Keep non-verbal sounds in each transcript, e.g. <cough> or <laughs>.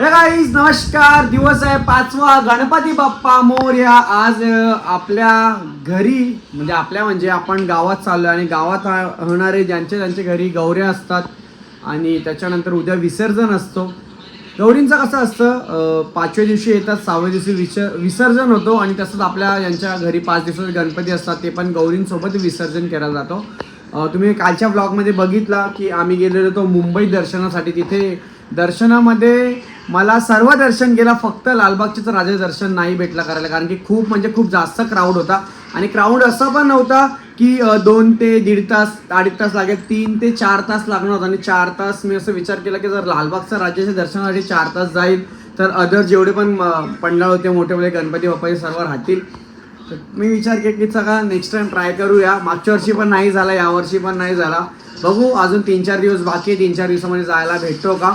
Guys नमस्कार. दिवस आहे पाचवा. गणपती बाप्पा मोर्या. आज आपल्या घरी म्हणजे आपल्या म्हणजे आपण गावात चाललो आणि गावात होणारे ज्यांच्या ज्यांच्या घरी गौऱ्या असतात आणि त्याच्यानंतर उद्या विसर्जन असतो. गौरींचं कसं असतं पाचव्या दिवशी येतात सहाव्या दिवशी विस विसर्जन होतो आणि तसंच आपल्या ज्यांच्या घरी पाच दिवसाचे गणपती असतात ते पण गौरींसोबत विसर्जन केला जातो. तुम्ही कालच्या ब्लॉगमध्ये बघितला की आम्ही गेलेलो होतो मुंबई दर्शनासाठी. तिथे दर्शनामध्ये मला सर्व दर्शन गेला फक्त लालबागचेच राजे दर्शन नाही भेटला करायला कारण की खूप म्हणजे खूप जास्त क्राऊड होता. आणि क्राऊड असा पण नव्हता की दोन ते दीड तास अडीच तास लागेल तीन ते चार तास लागणार होता. आणि चार तास मी असं विचार केला की जर लालबागचा राजाच्या दर्शनासाठी चार तास जाईल तर अदर जेवढे पण पंडाळ होते मोठे मोठे गणपती बाप्पाचे सर्व राहतील. तर मी विचार केला की सगळा नेक्स्ट टाईम ट्राय करूया. मागच्या वर्षी पण नाही झाला यावर्षी पण नाही झाला. बघू अजून तीन चार दिवस बाकी आहे तीन चार दिवसामध्ये जायला भेटतो का?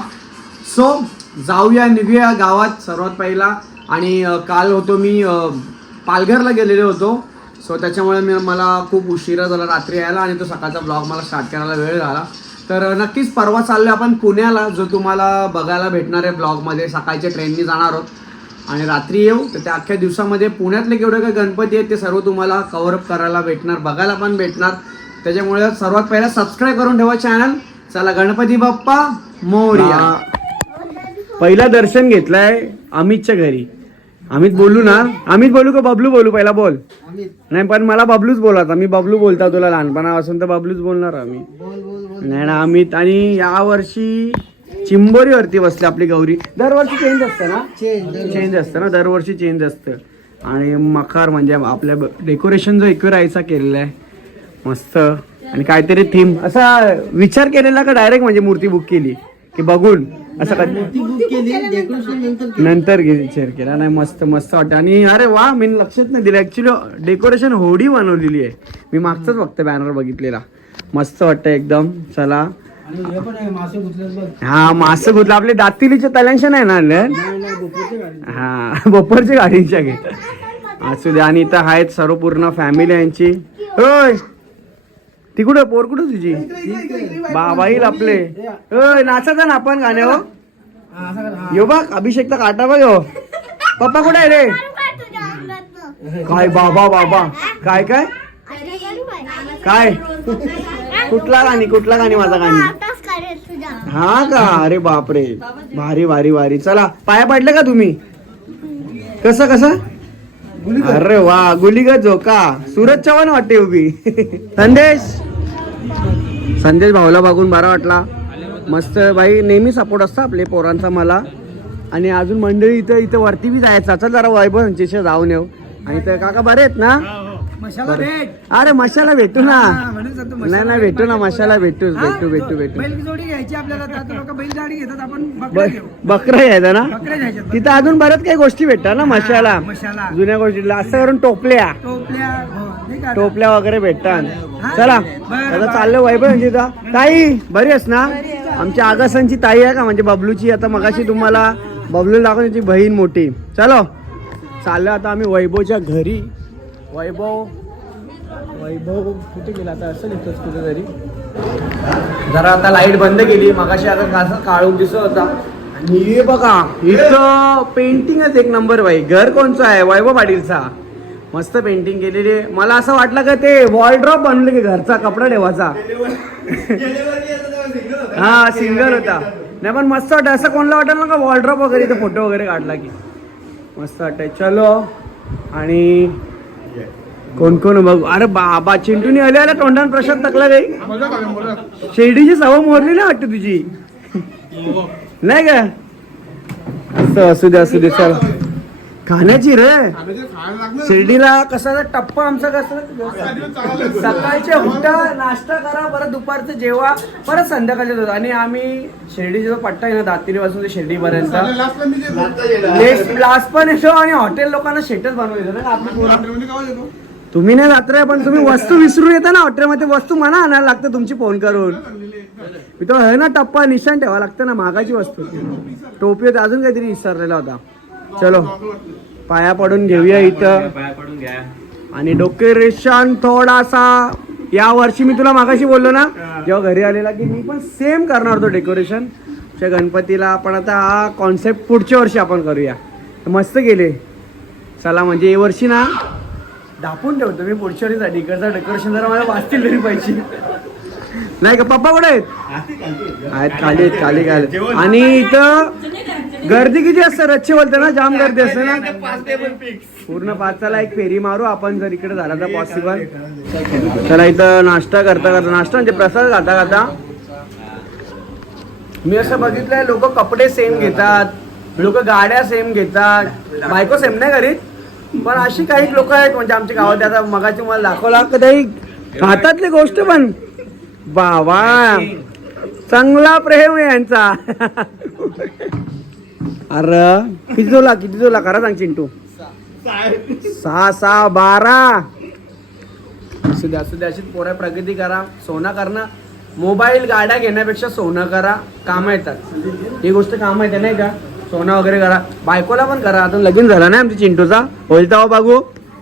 सो जाऊया निघूया गावात सर्वात पहिला. आणि काल होतो मी पालघरला गेलेलो होतो. सो त्याच्यामुळे मी मला खूप उशिरा झाला रात्री यायला आणि तो सकाळचा ब्लॉग मला स्टार्ट करायला वेळ झाला. तर नक्कीच परवा चाललो आपण पुण्याला. जो तुम्हाला बघायला भेटणार आहे ब्लॉगमध्ये सकाळच्या ट्रेननी जाणार आहोत. आणि रात्री येऊ. तर त्या अख्ख्या दिवसामध्ये पुण्यातले केवढे काही गणपती आहेत ते सर्व तुम्हाला कव्हरअप करायला भेटणार बघायला पण भेटणार. त्याच्यामुळे सर्वात पहिला सबस्क्राईब करून ठेवा चॅनल चला गणपती बाप्पा मोरया. पहिला दर्शन घेतलाय अमितच्या घरी. अमित बोलू ना? अमित बोलू का बबलू बोलू? पहिला बोल. नाही पण मला बबलूच बोलायचा मी बबलू बोलता तुला लहानपणापासून तर बबलूच बोलणार आम्ही. नाही ना अमित आणि या वर्षी चिंबोरीवरती बसली आपली गौरी. दरवर्षी चेंज असतं ना? चेंज असतं ना? दरवर्षी चेंज असतं. आणि मखार म्हणजे आपल्या डेकोरेशन जो एकविरायचा केलेला आहे. मस्त. आणि काहीतरी थीम असा विचार केलेला का डायरेक्ट म्हणजे मूर्ती बुक केली? की बघून. असं का नंतर विचार केला नाही मस्त मस्त वाटतं आणि अरे वा मी लक्षात नाही दिलं. ऍक्च्युली डेकोरेशन होडी बनवलेली आहे. मी मागचाच फक्त बॅनर बघितलेला. मस्त वाटतं एकदम. चला. हा मास गुतलं. आपले दातिलीचे तलांशन आहे ना? हा बपोरची गाडीच्या घे असू दे. आणि इथं आहेत सर्व पूर्ण फॅमिली यांची. होय. ती कुठं? पोर कुठं तुझी? बाबा येईल आपले. नाचायचं ना आपण गाणे हो? यो बघ अभिषेकचा काटा बघ हो पप्पा कुठे आहे रे? काय बाबा बाबा. काय काय? काय? कुठला गाणी कुठला गाणी माझा गाणी? हा का? अरे बापरे. भारी भारी भारी. चला पाया पडले का तुम्ही? कसं कसं? अरे वा गुलीगत झोका. सूरज चव्हाण वाटते उभी. संदेश. संदेश भाऊला बघून बरा वाटला. मस्त बाई नेहमी सपोर्ट असतो आपले पोरांचा मला. आणि अजून मंडळी इथं इथं वरती बी जायचं. चल जरा वैभव यांच्याशी जाऊन येऊ. आणि तर काका बरे आहेत ना? मशाला भेट. अरे मशाला भेटू ना. म्हणून सांगतो नाही नाही भेटू. ना मशाला भेटू भेटू भेटू भेटू. बैल जोडी घ्यायची आपल्याला तर लोक बैलगाडी घेतात आपण बकऱ्या ब- घेऊ. बकरं घ्यायचं ना? बकऱ्या तिथं अजून बऱ्याच काही गोष्टी भेटतात ना मशाला मशाला जुन्या गोष्टीला असं करून टोपल्या. टोपल्या हो, नाही का? टोपल्या वगैरे भेटतात. चला. आता चाललं वैभव तिथं. ताई बरी आहेस ना? आमच्या आगासांची ताई आहे का? म्हणजे बबलूची. आता मगाशी तुम्हाला बबलू दाखवून त्याची बहीण मोठी. चलो. चाललं आता आम्ही वैभवच्या घरी. वैभव वैभव कुठे गेला? आता असं लिहितोस कुठेतरी. जरा आता लाइट बंद केली. मगाशी आता कसं काळून दिसत होता. आणि हे बघा इथं पेंटिंगच एक नंबर बाई. घर कोणचं आहे? वैभव पाटीलचा. मस्त पेंटिंग केलेली आहे. मला असं वाटलं का ते वॉलड्रॉप बनले की घरचा कपडा ठेवायचा. हा सिंगर होता. नाही पण मस्त वाटतं असं कोणाला वाटलं ना का वॉलड्रॉप वगैरे इथे फोटो वगैरे काढला की. मस्त वाटतंय. चलो. आणि कोण कोण? बघ अरे बाबा चिंटूनी आले आल्या तोंडान प्रशांत टाकला काही शिर्डीची सवय मोरली ना वाटतं तुझी. नाही का? असं असू दे असू दे चल. खाण्याची रे. शिर्डीला कसा टप्पा आमचा कसा सकाळचे उठा नाश्ता करा परत दुपारचं जेवा परत संध्याकाळचे जेवा. आणि आम्ही शिर्डी जो पट्टा आहे ना दातिरी पासून ते शिर्डी पर्यंत लास्ट पण येतो आणि हॉटेल लोकांना शेटच बनवून येतो ना आपली पूर्ण तुम्ही नाही जात पण तुम्ही वस्तू विसरून येता ना हॉटेलमध्ये. वस्तू म्हणा आणायला लागतं तुमची फोन करून. मी तो हे ना टप्पा निशाण ठेवा लागतं ना महागाची वस्तू. टोपी होती अजून काहीतरी विसरलेला होता. चलो पाया पडून घेऊया इथं. आणि डोकेरेशन थोडासा या वर्षी मी तुला मागाशी बोललो ना जेव्हा घरी आलेला की मी पण सेम करणार होतो डेकोरेशन त्या गणपतीला आपण आता हा कॉन्सेप्ट पुढच्या वर्षी आपण करूया. तर मस्त गेले चला म्हणजे वर्षी ना दापून ठेवतो मी पुढच्या वर्षीसाठी इकडचं डेकोरेशन जरा मला वाचतील तरी पाहिजे नाही का पप्पा कुठे आहेत? आहेत खाली आहेत खाली खाली. आणि इथं गर्दी किती असते? रच्चे बोलते ना जाम गर्दी असते ना. पूर्ण पाचाला एक फेरी मारू आपण जर इकडे झाला तर पॉसिबल चला इथं नाश्ता करता करता. नाश्ता म्हणजे प्रसाद खाता खाता. मी असं बघितलंय लोक कपडे सेम घेतात. लोक गाड्या सेम घेतात. बायको सेम नाही करीत पण अशी काही लोक आहेत म्हणजे आमच्या गावात आता मगाची मला दाखवला. कधी हातातली गोष्ट पण. बाबा चांगला प्रेम आहे यांचा. अरे किती जोला किती जोला करा सांग चिंटू. सहा सहा बारा. असू द्या असू द्या अशीच पोऱ्या प्रगती करा सोनं करणं. मोबाईल गाड्या घेण्यापेक्षा सोनं करा काम येतात. ही गोष्ट काम येते नाही का? सोनं वगैरे करा. बायकोला पण करा. आता लगीन झाला नाही आमच्या चिंटूचा. होईल तेव्हा बघू.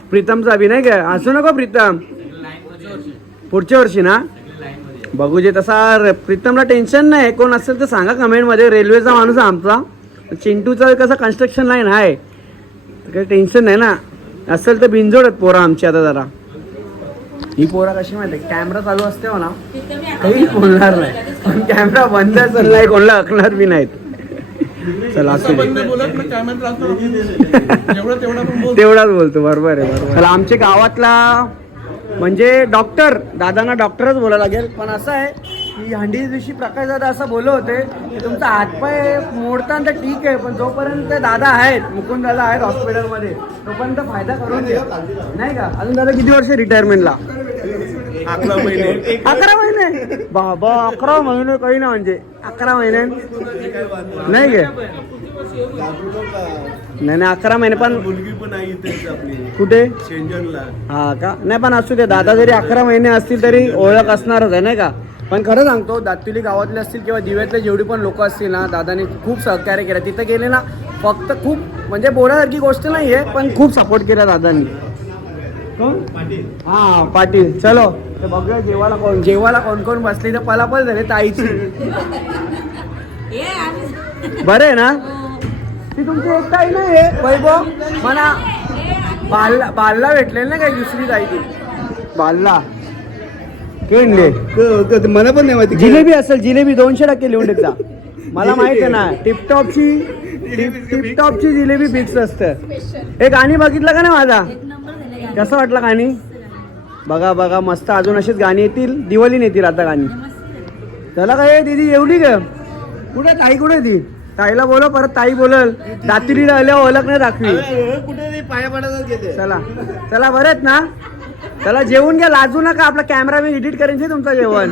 प्रीतमचा बी नाही का असू नको प्रीतम. पुढच्या वर्षी ना? बघू जे तसा प्रीतमला टेन्शन नाही. कोण असेल तर सांगा कमेंटमध्ये रेल्वेचा माणूस आमचा. चिंटूचा कसं कन्स्ट्रक्शन लाईन आहे. काही टेन्शन नाही ना. असेल तर बिनजोड आहेत पोरं आमची आता जरा. ही पोरा कशी माहिती कॅमेरा चालू असते हो ना काही बोलणार नाही. पण कॅमेरा बंद असेल नाही कोणाला ऐकणार बी नाहीत. चला. तेवढाच बोलतो बरोबर आहे बरोबर चला आमच्या गावातला म्हणजे डॉक्टर दादांना डॉक्टरच बोलायला लागेल. पण असं आहे की हंडी दिवशी प्रकाश दादा असं बोलत होते की तुमचा हातपाय मोडताना तर ठीक आहे पण जोपर्यंत दादा आहेत मुकुंद दादा आहेत हॉस्पिटलमध्ये तोपर्यंत फायदा करून घ्या. नाही का? अजून दादा किती वर्ष रिटायरमेंटला अकरा महिने. अकरा महिने? बाबा अकरा महिने काही ना म्हणजे. अकरा महिने? नाही गे. नाही नाही अकरा महिने पण मुलगी पण आहे कुठे? हा का? नाही पण असू दे दादा जरी अकरा महिने असतील तरी ओळख असणारच आहे नाही का? पण खरं सांगतो दातुली गावातले असतील किंवा दिव्यातले जेवढी पण लोक असतील ना दादाने खूप सहकार्य केलं. तिथं गेले ना फक्त खूप म्हणजे बोलासारखी गोष्ट नाही आहे पण खूप सपोर्ट केला दादांनी. कोण? हा पाटील. चलो. ते बघूया जेवायला कोण जेवायला कोण कोण बसली तर पलापल झाले ताईची. बरं आहे ना? ती तुमची एक ताई नाही आहे वैभव. म्हणा बालला बालला भेटलेली ना काही दुसरी ताई ती? बालला. केणले मला पण नाही माहिती. जिलेबी असेल जिलेबी दोनशे टक्के लिहून देत मला माहीत आहे ना टिपटॉपची टिपटॉपची जिलेबी फिक्स असतं. हे गाणी बघितलं का नाही माझा? कसं वाटलं गाणी? बघा बघा मस्त. अजून अशीच गाणी येतील. दिवाळी येतील आता गाणी. त्याला काय दीदी एवढी ग. कुठे ताई? कुठे ती? ताईला बोलव परत ताई बोलल. दातिरीला आल्यावर ओळख नाही दाखवी. कुठे ते? पाया पडायला गेले. चला. चला बरं आहेत ना? चला जेवून घ्या. लाजू नका. आपला कॅमेरा मी एडिट करेन तुमचं जेवण.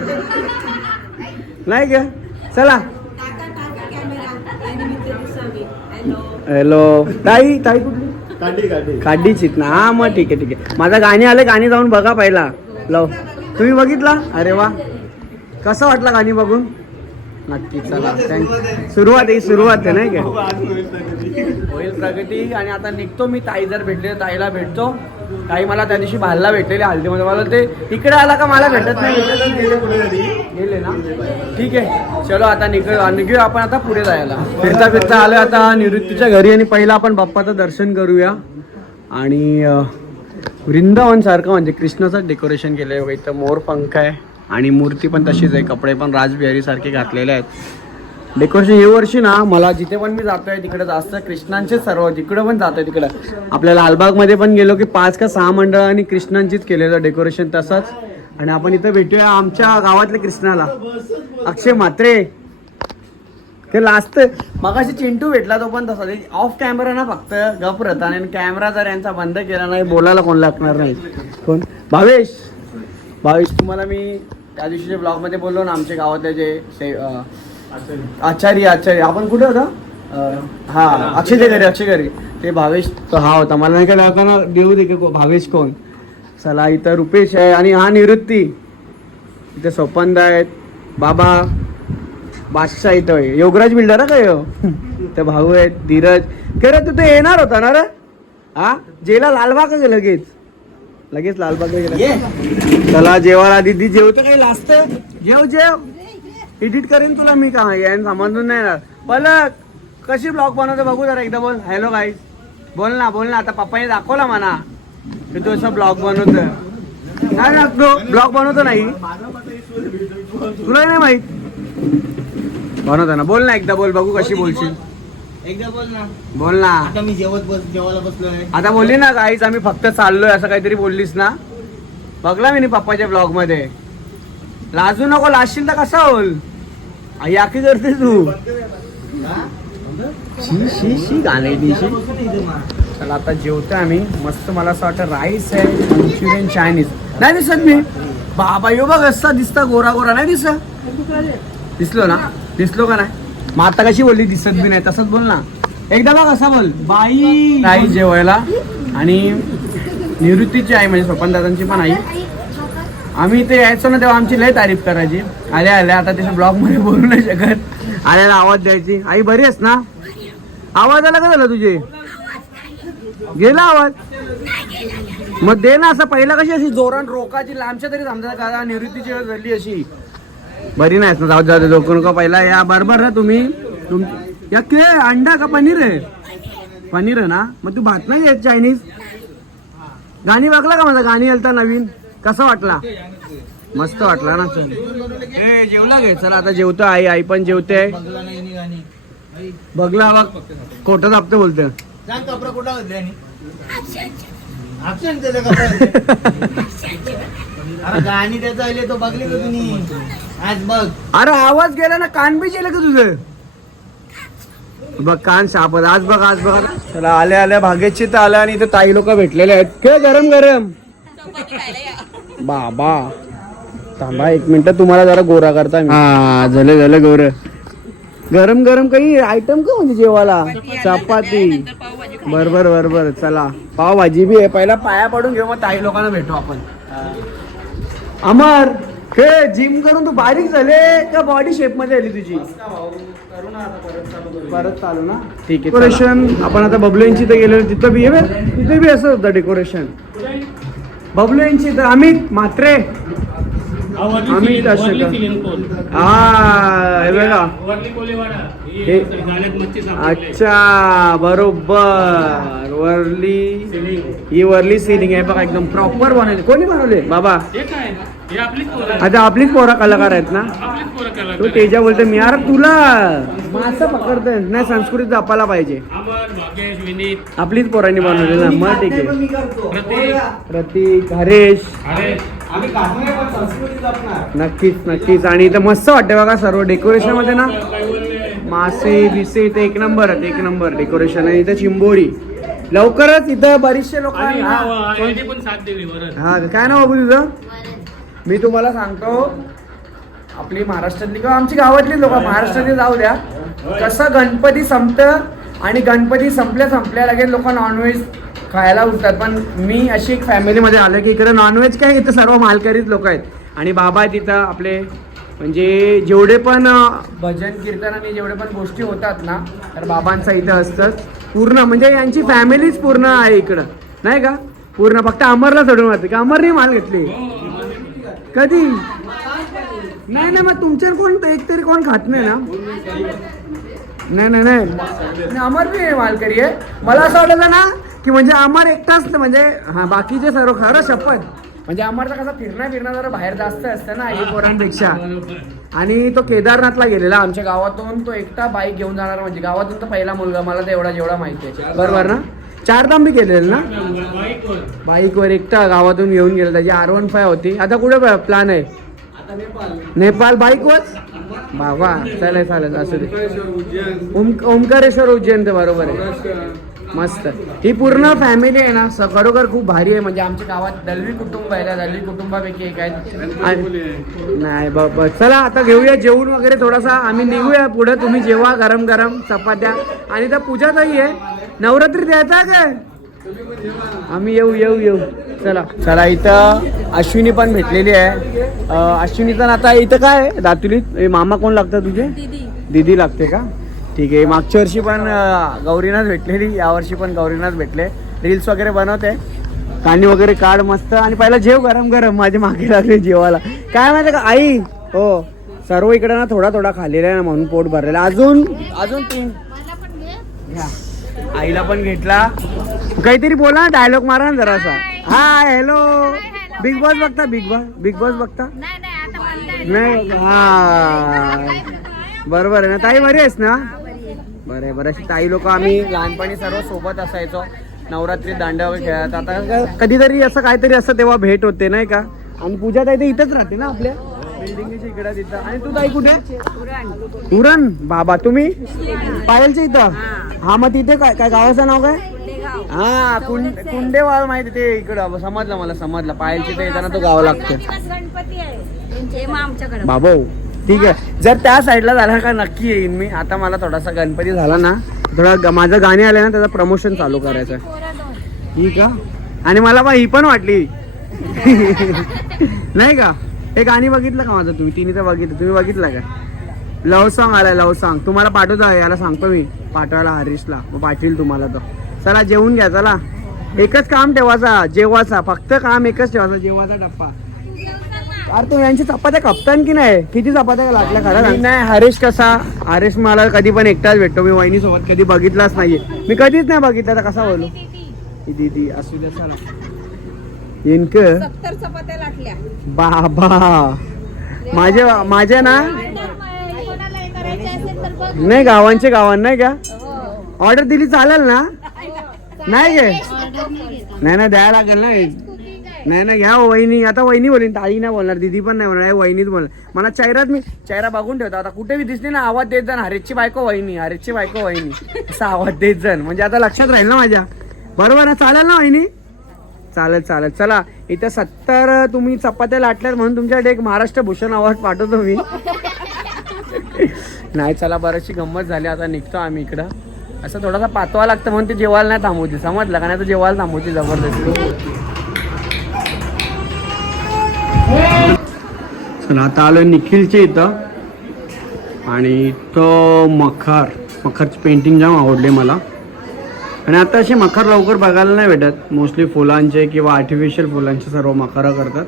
नाही घ्या चला. हॅलो ताई ताई कुठली? काढी ना. हा मग ठीक आहे ठीक आहे. माझा गाणी आले गाणी जाऊन बघा पहिला. लव. तुम्ही बघितला? अरे वा. कसं वाटलं गाणी बघून? नक्की चला. थँक सुरुवात ही सुरुवात आहे नाही का? होईल प्रगती. आणि आता निघतो मी ताई जर भेटले तर ताईला भेटतो. ताई मला त्या दिवशी भालला भेटलेले हल्दीमध्ये. मला ते इकडे आला का? मला भेटत नाही. गेले ना? ठीक आहे. चलो आता निघ निघूया आपण आता पुढे जायला. फिरता फिरता आलो आता निवृत्तीच्या घरी. आणि पहिला आपण बाप्पाचं दर्शन करूया. आणि वृंदावन सारखं म्हणजे कृष्णाचं डेकोरेशन केलं आहे इथं मोर पंख आहे. आणि मूर्ती पण तशीच आहे. कपडे पण राजबिहारी सारखे घातलेले आहेत. डेकोरेशन हे वर्षी ना मला जिथे पण मी जातोय तिकडे जास्त कृष्णांचेच सर्व जिकडे पण जातोय तिकडे. आपल्या लालबागमध्ये पण गेलो की पाच का सहा मंडळांनी कृष्णांचीच केलेलं डेकोरेशन तसंच. आणि आपण इथं भेटूया आमच्या गावातल्या कृष्णाला. अक्षय मात्रे ते लास्ट मगाशी चिंटू भेटला तो पण तसा. ऑफ कॅमेरा ना फक्त. गप राहता आणि कॅमेरा जर यांचा बंद केला नाही बोलायला कोण लागणार नाही. कोण? भावेश. भावेश तुम्हाला मी त्या दिवशीच्या ब्लॉगमध्ये बोललो ना आमच्या गावातले जे से- आचारी आचार्य आचार्य आपण कुठे होता? हा अक्षय घरी अक्षय घरी ते भावेश तो हा होता. मला नाही का लोकांना देऊ दे भावेश कोण? चला इथं रुपेश आहे आणि हा निवृत्ती. इथे सोपंद आहेत. बाबा बादशाह इथं योगराज बिल्डर काय ते भाऊ आहेत. धीरज. खरं तू ते येणार होता ना रे? हा? जेला लालबाग गेलं लगेच. लगेच लालबाग गेला चला जेवायला दीदी जेवतो काही लाजत. जेव जेव. एडिट करेन तुला मी का? यायन समजून नाही येणार. पलक. कशी ब्लॉग बनवतो बघू जरा एकदा बोल. हॅलो गाईज बोल ना बोल ना. आता पप्पाने दाखवला म्हणा. की तू असं ब्लॉग बनवतो नाही लागतो? ब्लॉग बनवतो नाही. तुला नाही माहीत? बनवतो ना. बोल ना एकदा बोल. बघू कशी बोलशील. एकदा बोल ना. बोल ना. आता मी जेवत बस जेवायला बसलोय. आता बोलली ना गाईच आम्ही फक्त चाललोय असं काहीतरी बोललीस ना. बघला मी पप्पाच्या ब्लॉगमध्ये. लाजू नको लाजशील तर कसा होल आई आखी करते तू. शी शी शी गाणे दिशी चला आता जेवतोय आम्ही. मस्त मला असं वाटतं राईस आहे मंचुरियन चायनीज नाही दिसत मी. बाबा यो बघ असा दिसता गोरा गोरा नाही दिसत? दिसलो ना. दिसलो का नाही? मग आता कशी बोलली? दिसत बी नाही. तसंच बोल ना. एकदा बघ असा बोल. बाई. आई जेवायला. आणि निवृत्तीची आई म्हणजे स्वपन दादांची पण आई. आम्ही इथे यायचो ना तेव्हा आमची लय तारीफ करायची. आल्या आल्या. आता त्याच्या ब्लॉगमध्ये बोलू नाही शकत. आल्याला आवाज द्यायची. आई बरी आहेस ना? आवाज आला का झाला तुझे? गेला आवाज? मग दे ना असं. पहिला कशी अशी जोरान रोकाची लांबच्या तरी समजा का? निवृत्तीची वेळ झाली अशी. बरी नाहीस ना जाऊ दे, जाऊ दे लोक नको पहिला. या बरोबर ना तुम्ही. तुम या के अंडा का पनीर आहे? पनीर आहे ना? मग तू भात नाही येत चायनीज गाणी बघला का माझा? गाणी आलता नवीन. कसा वाटला? मस्त वाटला ना ए जेवला गे चला आता जेवतो. आई आई पण जेवते. बघला नाही बघ खोटं दाबतं बोलतं. कपडा गाणी त्याचं आले तो बघले का तुम्ही? आज बघ. अरे आवाज गेला ना कान बी गेलं का तुझं? बघ कान सापत आज बघ आज बघ. चला आल्या आल्या. भाग्याची तर आल्या आणि इथे ताई लोक भेटलेले आहेत. के गरम गरम? बाबा. थांबा एक मिनिट. तुम्हाला जरा गोरा करता मी. हा झालं झालं गोर. गरम गरम काही आयटम का म्हणजे जेवायला? चपाती बरोबर बरोबर चला. पावभाजी बी आहे. पहिला पाया पडून घेऊ मग ताई लोकांना भेटू आपण. अमर! हे जिम करून तू बारीक झाले का बॉडी शेपमध्ये आली तुझी? परत चालू ना? ठीक आहे डेकोरेशन आपण आता बबलू यांची इथे गेलो तिथं बी आहे. तिथे बी असं होतं डेकोरेशन बबलू यांची इथं अमित म्हात्रे अमित अशोक हा हे बघा. अच्छा बरोबर. वरली ही वरली सिलिंग आहे बघा एकदम प्रॉपर बनवली. कोणी बनवले? बाबा. आता आपलीच पोरा कलाकार आहेत ना? तू तेजा बोलते मी यार तुला मासं पकडतोय. नाही संस्कृती जपायला पाहिजे. आपलीच पोरांनी बनवली ना मग ठीक आहे. प्रतीक. हरेश. नक्कीच नक्कीच. आणि इथं मस्त वाटते बघा सर्व डेकोरेशनमध्ये ना. मासे बिसे इथे एक नंबर आहेत एक नंबर डेकोरेशन आणि इथं चिंबोरी. लवकरच इथं बरीचशे लोक हा काय नाव बाबू तुझं? मी तुम्हाला सांगतो आपली महाराष्ट्रातली किंवा आमची गावातली लोक महाराष्ट्रातली जाऊ द्या. कसं गणपती संपतं आणि गणपती संपल्या संपल्या लगेच लोक नॉनव्हेज खायला उठतात. पण मी अशी एक फॅमिलीमध्ये आलो की इकडे नॉनव्हेज काय इथं सर्व मालकरीच लोक आहेत. आणि बाबा आहेत तिथं आपले. म्हणजे जेवढे पण भजन कीर्तन आणि जेवढे पण गोष्टी होतात ना तर बाबांचं इथं असतं. पूर्ण म्हणजे यांची फॅमिलीच पूर्ण आहे इकडं. नाही का? पूर्ण फक्त अमरला सोडून वाटते का अमरने माल घेतली. कधी? नाही नाही मग तुमच्या कोण एक तरी कोण खात नाही ना? नाही नाही नाही. अमर बी मालकरी आहे. मला असं वाटलं ना की म्हणजे अमर एकटाच म्हणजे हा बाकीचे सर्व खरं शपथ. म्हणजे अमरचा कसा फिरणं फिरणं जरा बाहेर जास्त असतं ना एक पोरांपेक्षा. आणि तो केदारनाथला गेलेला आमच्या गावातून तो एकटा बाईक घेऊन जाणार म्हणजे गावातून तर पहिला मुलगा मला तेवढा जेवढा माहिती आहे. बरोबर ना? चारधाम बी केलेलं ना? बाईकवर. एकटा गावातून घेऊन गेला त्याची आर वन फाय होती. आता कुठे प्लॅन आहे? नेपाळ. बाईकवर? बाबा चालेल चालेल असू दे. ओम ओंकारेश्वर उज्जैन ते बरोबर आहे. मस्त. ही पूर्ण फॅमिली आहे ना स- खरोखर खूप भारी आहे. म्हणजे आमच्या गावात दलवी कुटुंब आहे त्या दलवी कुटुंबापैकी एक आणि- नाही बाबा चला आता घेऊया जेवण वगैरे थोडासा. आम्ही निघूया पुढे. तुम्ही जेवा गरम गरम चपात्या. आणि त्या पूजाताई आहे. नवरात्री द्यायचा काय आम्ही येऊ येऊ येऊ. चला. चला इथं अश्विनी पण भेटलेली आहे. अं, अश्विनीचं आता इथं काय? आहे दातुलीत? ए, मामा कोण लागतं तुझे? दीदी लागते का? ठीक आहे. मागच्या वर्षी पण गौरीनाच भेटलेली यावर्षी पण गौरीनाच भेटले. रील्स वगैरे बनवते. कांडी वगैरे काढ मस्त. आणि पहिला जेव गरम गरम. माझे मागे लागले जेवायला. काय माहिती का आई? हो. सर्व इकडे ना थोडा थोडा खाल्लेला आहे ना म्हणून पोट भरलेला. अजून? अजून तीन. आईला पण घेतला. काहीतरी बोला ना डायलॉग मारा ना जरासा. हाय हॅलो बिग बॉस बघता बिग बॉस बिग बॉस बघता? नाही हा. बरोबर आहे ना. ताई बरी आहेस ना? बरं आहे बरं. अशी ताई लोक आम्ही लहानपणी सर्व सोबत असायचो. नवरात्री दांड्या वगैरे खेळत. आता कधीतरी असं काहीतरी असं तेव्हा भेट होते नाही का? आणि पूजा ताई तर इथंच राहते ना आपल्या? बिल्डिंगच्या इकडे तिथं. आणि तू ताई कुठे? उरण बाबा तुम्ही? पायलच्या इथं? हा. मग तिथे काय काय गावाचं नाव काय? हा कुंड कुंडेवाळ माहिती ते इकडं. समजलं मला समजलं. पायलच्या इथे येताना तो गाव लागतो गणपती आहे. त्यांचे मग आमच्याकडे. बाबा ठीक आहे. जर त्या साईडला झाला का नक्की येईन मी. आता मला थोडासा गणपती झाला ना थोडा ग- माझं गाणे आलं ना त्याचं प्रमोशन चालू करायचं आहे. ठीक आहे? आणि मला बा ही पण वाटली. <laughs> नाही का? हे गाणी बघितलं का माझं तुम्ही? तिने तर बघितलं. तुम्ही बघितलं का? लव सॉंग आलाय लव सॉंग तुम्हाला पाठवतो याला सांगतो मी. पाठवायला हरीशला. मग पाठवील तुम्हाला तो. चला जेवून घ्या चला. एकच काम ठेवायचा जेवायचा फक्त काम एकच ठेवायचा जेवाचा टप्पा. अरे तुम्ही यांची चपात्या कपतान की नाही? किती चपात्या लागल्या खरं नाही हरीश कसा? हरीश मला कधी पण एकटाच भेटतो. मी वहिनी सोबत कधी बघितलाच नाहीये. मी कधीच नाही बघितलं तर कसा बोलू? ही दीदी असू दे चला. इनक सत्तर चपात्या लाटल्या. बाबा. माझ्या माझ्या ना? कोणाला हे करायचे असेल तर बघ नाही गावांचे गावां नाही का? ऑर्डर दिली चालेल ना? नाही गे नाही नाही द्यायला लागेल ना. नाही नाही घ्या हो, वहिनी. आता वहिनी बोलीन ताई नाही बोलणार दिदी पण नाही बोलणार वहिनीच बोलणार मला चेहरात मी चेहरा बघून ठेवतो. आता कुठे बी दिसली ना आवाज देत जाण हरेशची बायको वहिनी हरेशची बायको वहिनी. असा आवाज देत जाण म्हणजे आता लक्षात राहील ना माझ्या. बरोबर ना चालेल ना वहिनी? चालेल चालेल. चला इथं सत्तर तुम्ही चपात्या लाटल्यात म्हणून तुमच्याकडे एक महाराष्ट्र भूषण अवॉर्ड पाठवतो मी. नाही चला बरीचशी गंमत झाली. आता निघतो आम्ही इकडं. असं थोडासा पातवा लागतं म्हणून ते जेवायला नाही थांबवते. समजलं का? नाही तर जेवायला थांबवते जबरदस्ती. चला आता आलो निखिलच्या इथं. आणि तो मखर मखरची पेंटिंग जाम आवडले मला. आणि आता असे मखर लवकर बघायला नाही भेटत. मोस्टली फुलांचे किंवा आर्टिफिशियल फुलांचे सर्व मखरं करतात.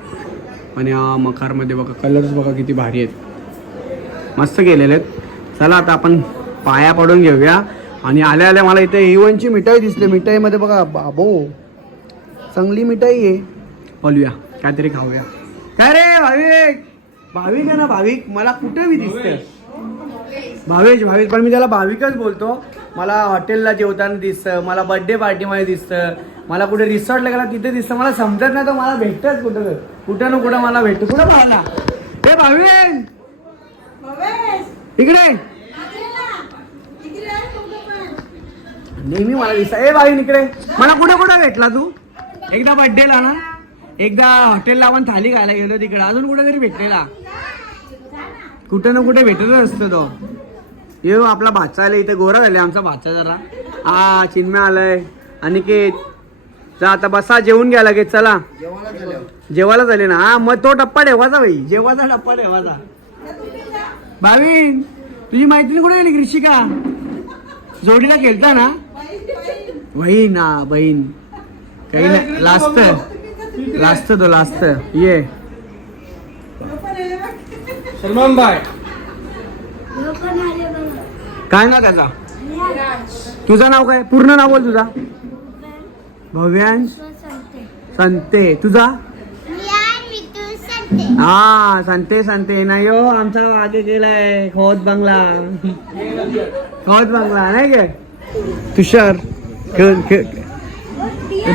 आणि या मखारमध्ये बघा कलर्स बघा किती भारी आहेत. मस्त गेलेले आहेत. चला आता आपण पाया पडून घेऊया. आणि आल्या आल्या मला इथे इवनची मिठाई दिसली. मिठाईमध्ये बघा बाबो चांगली मिठाई आहे. बोलूया काहीतरी खाऊया. काय रे भाविक? भाविक आहे ना भाविक? मला कुठे बी दिसतंय. भावेश भावेश पण मी त्याला भाविकच बोलतो. मला हॉटेलला जेवताना दिसतं मला बर्थडे पार्टीमध्ये दिसतं. मला कुठे रिसॉर्टला गेला तिथे दिसतं. मला समजत नाही तर मला भेटतच कुठं तर. कुठं ना कुठं मला भेटतो. कुठं पाहिला ए भावेश! इकडे! नेहमी मला दिसत ए भाई इकडे. मला कुठे कुठं भेटला तू? एकदा बर्थडेला ना? एकदा हॉटेलला आपण थाली खायला गेलो तिकडे. अजून कुठे तरी भेटलेला. कुठे ना कुठे भेटतच असतो तो. येऊ हो, आपला भाचा आलाय इथे. गोरा झाले आमचा भाचा जरा. हा चिन्मय आलाय. अनिकेत. जा आता बसा जेवून घ्या लगेच चला. जेवायला झाले ना. हा मग तो टप्पा ठेवायचा भाई जेवायचा टप्पा ठेवायचा भावीन तुझी मैत्रीण कुठे गेली कृषिका? जोडीला खेळता ना? बहीण हा बहीण काही नाही लास्ट लास्ट तो लास्ट ये सलमान भाई. काय ना त्याचा? तुझं नाव काय? पूर्ण नाव बोल तुझा. भव्यांश संते. तुझा? हा संते संते. नाही हो आमचा आगे गेलाय. खोत बंगला. खोत बंगला नाही गे? तुषार. खेळ- खेळ-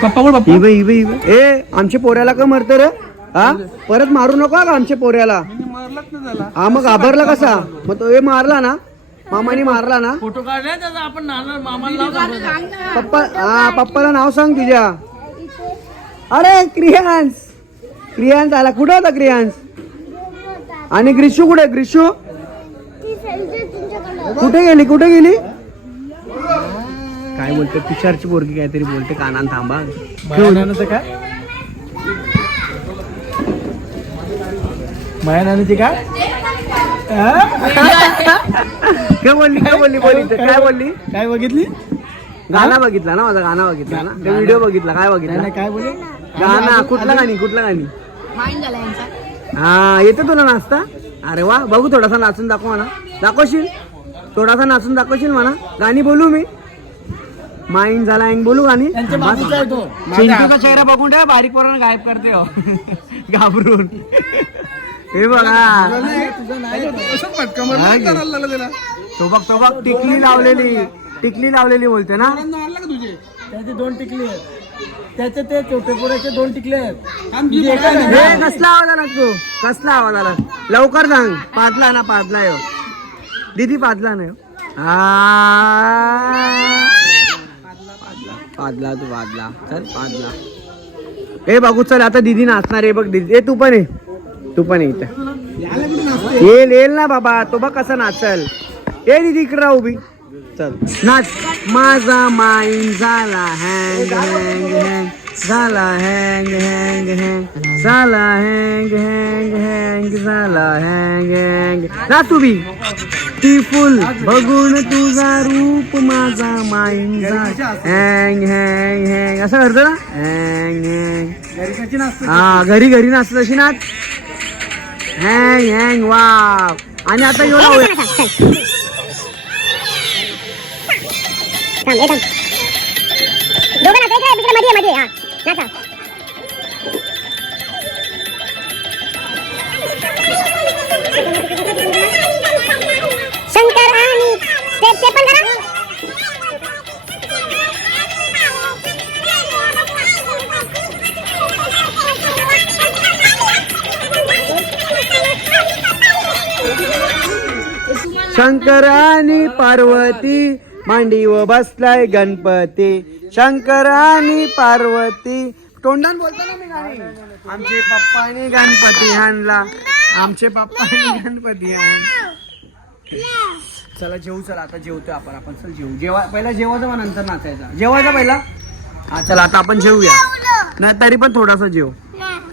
पप्पा. ए आमच्या पोऱ्याला का मरत रे? हा? परत मारू नको का आमच्या पोऱ्याला. हा मग घाबरला कसा? मग तो हे मारला ना? मामाने मारला ना? फोटो काढलाय त्याचा आपण नाना मामाला पप्पा हा पप्पाला नाव सांग तुझ्या. अरे क्रियांस क्रियांस आला. कुठं होता क्रियांस आणि ग्रीशू कुठे? ग्रीशू कुठे गेली? कुठे गेली? काय बोलते? तुषारची पोरगी काहीतरी बोलते कानान थांबा. काय? माया नानाची काय काय बोलली? काय बोलली? बोलली. काय बोलली? काय बघितली? गाणं बघितला ना माझा गाणं बघितला ना? ते व्हिडिओ बघितला. काय बघितला? काय बोले गाणं कुठला गाणी? कुठला गाणी? हा येते तुला नाचता अरे वा बघू थोडासा नाचून दाखव मला. दाखवशील? थोडासा नाचून दाखवशील मला? गाणी बोलू मी? माईन झाला अँग बोलू गाणी चिंटूचा चेहरा बघून ठेव बारीक पोरांना गायब करते हो. घाबरून. हे बघा. हा. तो बघ तो बघ टिकली लावलेली टिकली लावलेली बोलते ना? त्याचे दोन टिकले आहेत. त्याचे ते छोटे पोराचे दोन टिकले आहेत. हे कसला आवाज आला तू? कसला आवाज आला? लवकर सांग. पाजला ना पाजला यो दीदी पाजला ना ह्यो? पादला तू पादला. चल पादला. ए बघू चल आता दीदी नाचणार आहे बघ दिदी. ए तू पण ये. तू पण ये इथं. येईल येईल ना बाबा. तो बघ कसा नाचल. ए दीदी इकडे राहू उभी. चल. नाच. माझा माईन झाला हँग हँग हँग. झाला हँग हँग हँग झाला हँग हँग हँग झाला हँग हँग ना तू बी. ती फुल बघून तुझा रूप माझा माईन हँग हँग हँग असं करतो ना? हँग हँग हा घरी घरी नाचत अशी नाच. हँग हँग वा आणि आता येऊ लावूया शंकर आणि स्टेप स्टेप पण करा शंकर आणि पार्वती मांडीव बसलाय गणपती शंकर आणि पार्वती. तोंडान बोलतो ना मी गाणी. आमचे पप्पानी गणपती आणला. आमचे पप्पानी गणपती आणला. चला जेवू चला. आता जेवतोय आपण. आपण चल जेवू. जेवा पहिला जेवायचं मग नंतर नाचायचा? जेवायचा पहिला? हा चला आता आपण जेवूया. नाही तरी पण थोडासा जेव.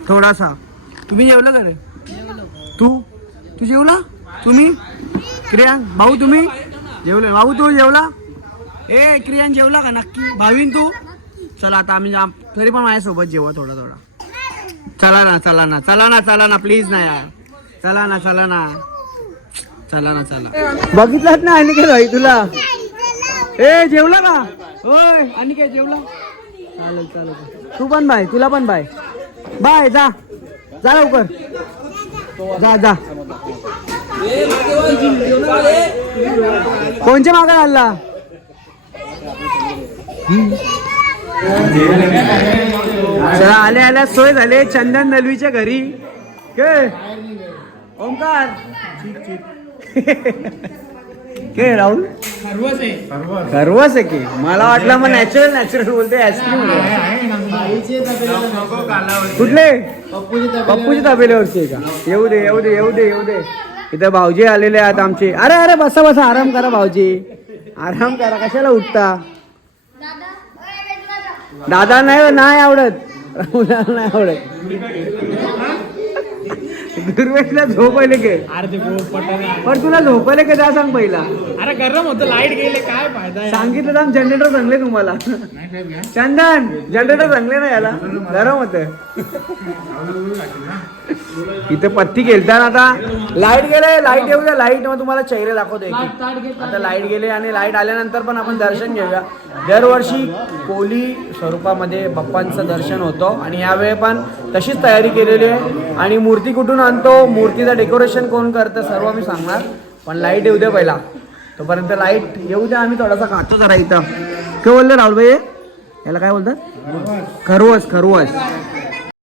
थोडासा. तुम्ही जेवलं का रे? तू? तू जेवला? तुम्ही? क्रियान भाऊ तुम्ही? जेवले. भाऊ तू जेवला? ए क्रियान जेवला का नक्की? भावीन तू? चला आता आम्ही आम- तरी पण माझ्यासोबत जेवा थोडा थोडा. चला ना चला ना चला ना चला ना प्लीज ना यार. चला ना चला ना. चला ना चला. बघितलात ना आणि काय भाई तुला? ए जेवला का? होय आणि काय जेवला? चालेल चालेल. तू पण बाय तुला पण बाय. बाय जा. जा लवकर. जा जा. कोणच्या मागे आला? चला आल्या आल्या सोय झाले. चंदन नलवीच्या घरी. के? ओंकार. के राहुल? सर्वच आहे की. मला वाटलं मग नॅचरल नॅचरल बोलते आईस्क्रीम कुठले? पप्पूच्या तबेल्यावरची का? येऊ दे येऊ दे येऊ दे येऊ दे. इथं भाऊजी आलेले आहेत आमचे. अरे अरे बसा बसा. आराम करा भाऊजी. आराम करा. कशाला उठता? दादा नाही नाही आवडत नाही आवडत गुरुवेशला झोपले के अरे पण तुला झोपले का जा सांग पहिला अरे गरम होतं लाइट गेले काय फायदा सांगितलं तर जनरेटर चांगले तुम्हाला चंदन जनरेटर चांगले ना याला गरम होत इथे पत्ती खेळताना आता लाइट गेले लाइट येऊ द्या लाइट. मग तुम्हाला चेहरे दाखवतो एक एक. आता लाइट गेले आणि लाइट आल्यानंतर पण आपण दर्शन घेऊया. दरवर्षी कोली स्वरूपामध्ये बाप्पांचं दर्शन होतं आणि यावेळी पण तशीच तयारी केलेली आहे. आणि मूर्ती कुठून आणतो? मूर्तीचं डेकोरेशन कोण करतं? सर्व मी सांगणार. पण लाइट येऊ द्या पहिला. तोपर्यंत लाइट येऊ द्या. आम्ही थोडासा खातो जरा इथं. काय बोललं राहुल भाई याला काय बोलतात? खरवस खरवस.